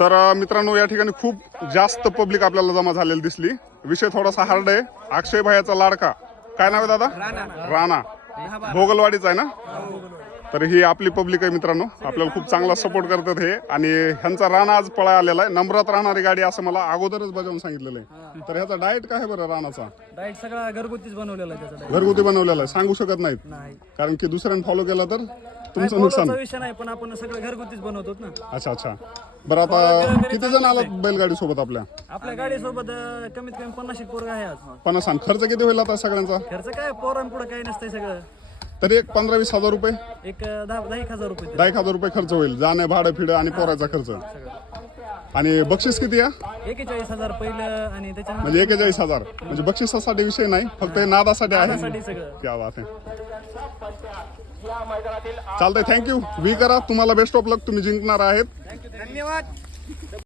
तर मित्रांनो या ठिकाणी खूप जास्त पब्लिक आपल्याला जमा झालेली दिसली. विषय थोडासा हार्ड आहे. अक्षय भाईचा लाडका काय नाव आहे दादा? राणा भोगलवाडीचा आहे ना. तर ही आपली पब्लिक आहे मित्रांनो, आपल्याला खूप चांगला सपोर्ट करतात हे. आणि ह्यांचा राणा आज पळा आलेला आहे. नंबरात राहणारी गाडी असं मला अगोदरच बजावून सांगितलेलं आहे. तर ह्याचा डाएट काय आहे बरं राणाचा? डाएट सगळा घरगुतीच बनवलेला आहे त्याचा. घरगुती बनवलेला आहे, सांगू शकत नाहीत नाही कारण की दुसऱ्याने फॉलो केला तर तुमचं follow नुकसान. चा विषय नाही, पण आपण सगळं घरगुतीच बनवतो ना. अच्छा अच्छा. बरं आता किती जण आलात बैलगाडी सोबत आपल्या? आपल्या गाडीसोबत कमीत कमी 50 पोरं आहे आज. 50. खर्च किती होईल आता सगळ्यांचा? खर्च काय पोरांपुढे काही नसतंय सगळं. तरी एक 15-20 हजार रुपये, एक 10-10 रुपये 10,000 रुपये खर्च होईल. जाणे भाडं फिडं आणि पोराचा खर्च. आणि बक्षीस किती आहे? 41,000 पहिलं आणि त्याच्यानंतर म्हणजे 41,000. म्हणजे बक्षिसासाठी विषय नाही, फक्त हे नादासाठी आहे. सगळं. क्या बात आहे. चालतंय, थँक्यू. वी करा, तुम्हाला बेस्ट ऑफ लक. तुम्ही जिंकणार आहेत. धन्यवाद.